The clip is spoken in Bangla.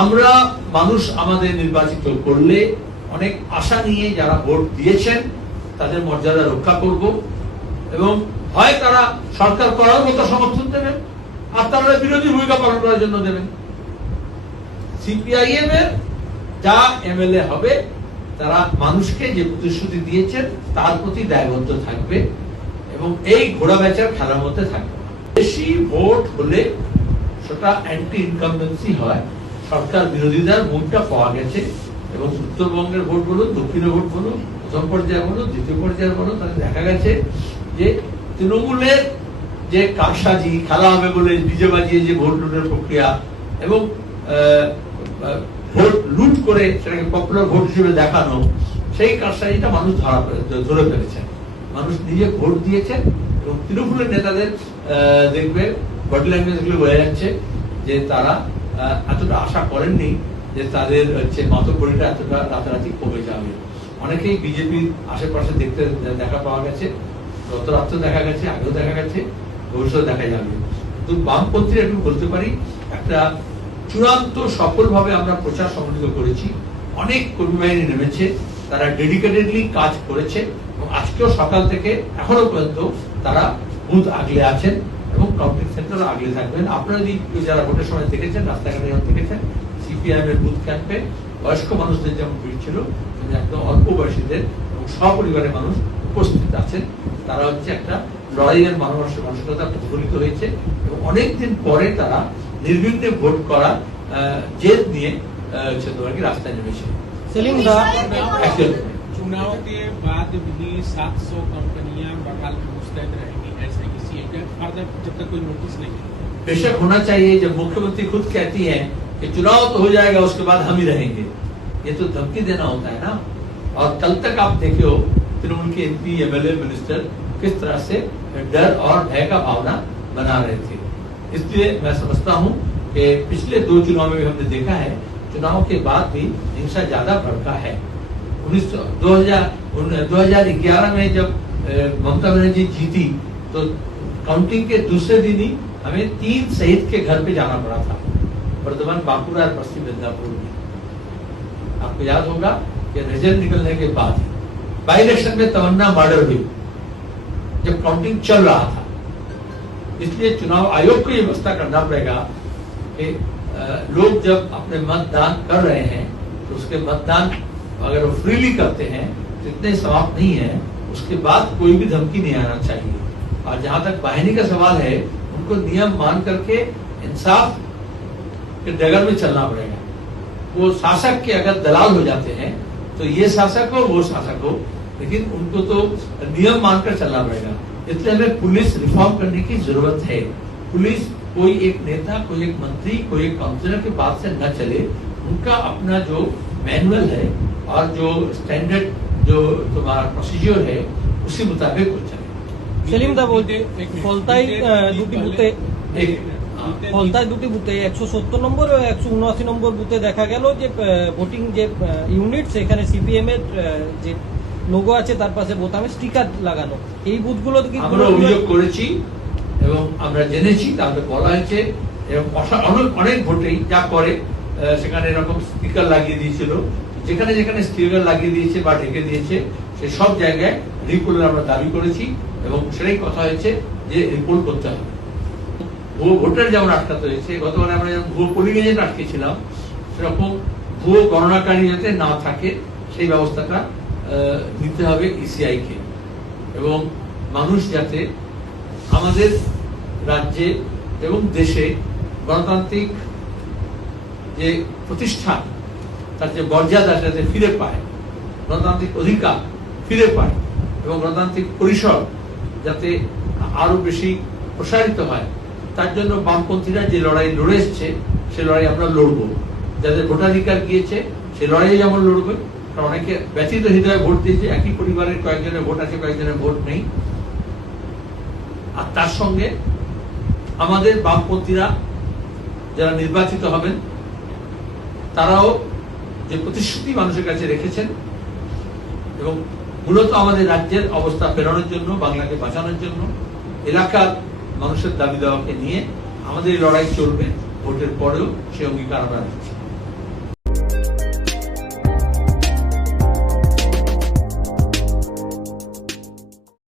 আমরা মানুষ আমাদের নির্বাচিত করলে অনেক আশা নিয়ে যারা ভোট দিয়েছেন তাদের মর্যাদা রক্ষা করব এবং হয় তারা সরকার করার মতো সমর্থন দেবেন আর তারা বিরোধী ভূমিকা পালন করার জন্য দেবেন। সিপিআইএম এর যা এমএলএ হবে তারা মানুষকে যে প্রতিশ্রুতি দিয়েছেন তার প্রতি দায়বদ্ধ থাকবে এবং এই ঘোড়া বেচার খেলার মধ্যে থাকবে। বেশি ভোট হলে সেটা অ্যান্টি ইনকামবেন্সি হয়, সরকার বিরোধিতার ভোটটা পাওয়া গেছে এবং উত্তরবঙ্গের ভোট বলুন, দক্ষিণের ভোট বলুন, প্রথম পর্যায়ে বলুন, দ্বিতীয় পর্যায়ে বলুন, তাদের দেখা গেছে যে তৃণমূলের যে কারসাজি খেলা হবে বলে ডিজে বাজিয়ে যে ভোট লুটের প্রক্রিয়া এবং ভোট লুট করে সেটাকে পপুলার ভোট হিসেবে দেখানো, সেই কারসাজিটা মানুষ ধরে ফেলেছেন। মানুষ নিজে ভোট দিয়েছেন এবং তৃণমূলের নেতাদের দেখবে বডি ল্যাঙ্গুয়েজ গুলো বোঝা যাচ্ছে যে তারা এতটা আশা করেননি যে তাদের মাতব্বরিটা এতটা রাতারাতি কমে যাবে। অনেকেই বিজেপির আশেপাশে দেখা পাওয়া গেছে, গত রাত্রে দেখা গেছে, আগেও দেখা গেছে, ভবিষ্যতে দেখা যাবে। কিন্তু বামপন্থীরা একটু বলতে পারি একটা চূড়ান্ত সফলভাবে আমরা প্রচার সংগঠিত করেছি। অনেক কর্মী বাহিনী নেমেছে, তারা ডেডিকেটেডলি কাজ করেছে এবং আজকেও সকাল থেকে এখনো পর্যন্ত তারা বুথ আগলে আছেন এবং কাউন্টিং সেন্টার আগলে থাকবেন। আপনারা যদি যারা ভোটের সময় দেখেছেন, রাস্তাঘাটে যখন দেখেছেন, সিপিআইএম এর বুথ ক্যাম্পে বয়স্ক মানুষদের যেমন ভিড় ছিল, একদম অল্প বয়সীদের এবং সপরিবারের মানুষ উপস্থিত আছেন। তারা হচ্ছে একটা লড়াইয়ের মানসিকতা প্রতিফলিত হয়েছে এবং অনেকদিন পরে তারা নির্বিঘ্নে ভোট করার জেদ নিয়ে রাস্তায় নেমেছে। चुनाव के बाद भी 700 कंपनियां बहाल मुस्तैद रहेंगी, ऐसे किसी जब तक कोई नोटिस नहीं। बेशक होना चाहिए। जब मुख्यमंत्री खुद कहती हैं कि चुनाव तो हो जाएगा उसके बाद हम ही रहेंगे, ये तो धमकी देना होता है ना। और कल तक आप देखे हो तृणमूल के एमपी, एमएलए, मिनिस्टर किस तरह से डर और भय का भावना बना रहे थे। इसलिए मैं समझता हूँ कि पिछले 2 चुनाव में भी हमने देखा है, चुनाव के बाद भी हिंसा ज्यादा भड़का है। 2011 में जब ममता बनर्जी जीती तो काउंटिंग के दूसरे दिन ही हमें 3 शहीद के घर पे जाना पड़ा था, वर्धमान, बांकुड़ा और पश्चिम मिदनापुर में। आपको याद होगा कि रिजल्ट निकलने के बाद बाई इलेक्शन में तमन्ना मर्डर हुई जब काउंटिंग चल रहा था। इसलिए चुनाव आयोग को यह व्यवस्था करना पड़ेगा कि लोग जब अपने मतदान कर रहे हैं तो उसके मतदान अगर वो फ्रीली करते हैं तो इतने समाप्त नहीं है, उसके बाद कोई भी धमकी नहीं आना चाहिए। और जहां तक वाहिनी का सवाल है, उनको नियम मान करके इंसाफ के डगर में चलना पड़ेगा। वो शासक के अगर दलाल हो जाते हैं तो ये शासक हो वो शासक हो, लेकिन उनको तो नियम मानकर चलना पड़ेगा। इसलिए हमें पुलिस रिफॉर्म करने की जरूरत है। पुलिस कोई एक नेता, कोई एक मंत्री, कोई एक काउंसिलर के बात से न चले, उनका अपना जो मैनुअल है और जो स्टैंडर्ड जो तुम्हारा प्रोसीजर है उसी मुताबिक वो चले। সেলিম দা বলতে ফলতায় দুটি বুথে 170 নম্বর ও 179 নম্বর বুথে দেখা গেল যে ভোটিং যে ইউনিট সেখানে সিপিএম এর যে লোগো আছে তার পাশে বোতামে স্টিকার লাগানো, এই বুথগুলো আমরা অভিযোগ করেছি এবং আমরা জেনেছি, তাদের বলা হয়েছে এবং অনেক ভোটেই যা করে সেখানে এরকম স্টিকার লাগিয়ে দিয়েছিল। যেখানে যেখানে স্টিকার লাগিয়ে দিয়েছে বা ঢেকে দিয়েছে সে সব জায়গায় রিপোর্টের আমরা দাবি করেছি এবং সেটাই কথা হয়েছে যে রিপোর্ট করতে হবে। ভুয়ো ভোটার যেমন আটকাতে হয়েছে, গতবারে আমরা যেমন ভুয়ো পোলিং এজেন্ট আটকেছিলাম, সেরকম ভুয়ো গণনাকারী যাতে না থাকে সেই ব্যবস্থাটা নিতে হবে ইসিআই কে। এবং মানুষ যাতে আমাদের রাজ্যে এবং দেশে গণতান্ত্রিক যে প্রতিষ্ঠান তার যে মর্যাদা যাতে ফিরে পায়, গণতান্ত্রিক অধিকার ফিরে পায় এবং গণতান্ত্রিক পরিসর যাতে আরো বেশি প্রসারিত হয়, তার জন্য বামপন্থীরা যে লড়াই লড়ে এসছে সে লড়াই আমরা লড়বো। যাদের ভোটাধিকার গিয়েছে সে লড়াই যেমন লড়বে, কারণ অনেকে ব্যথিত হৃদয়ে ভোট দিয়েছে, একই পরিবারের কয়েকজনের ভোট আছে, কয়েকজনের ভোট নেই। আর তার সঙ্গে আমাদের বামপন্থীরা যারা নির্বাচিত হবেন তারাও যে প্রতিশ্রুতি মানুষের কাছে রেখেছেন এবং মূলত আমাদের রাজ্যের অবস্থা ফেরানোর জন্য, বাংলাকে বাঁচানোর জন্য, এলাকার মানুষের দাবি দেওয়াকে নিয়ে আমাদের লড়াই চলবে। ভোটের পরেও সে অঙ্গীকার আমরা রাখছি।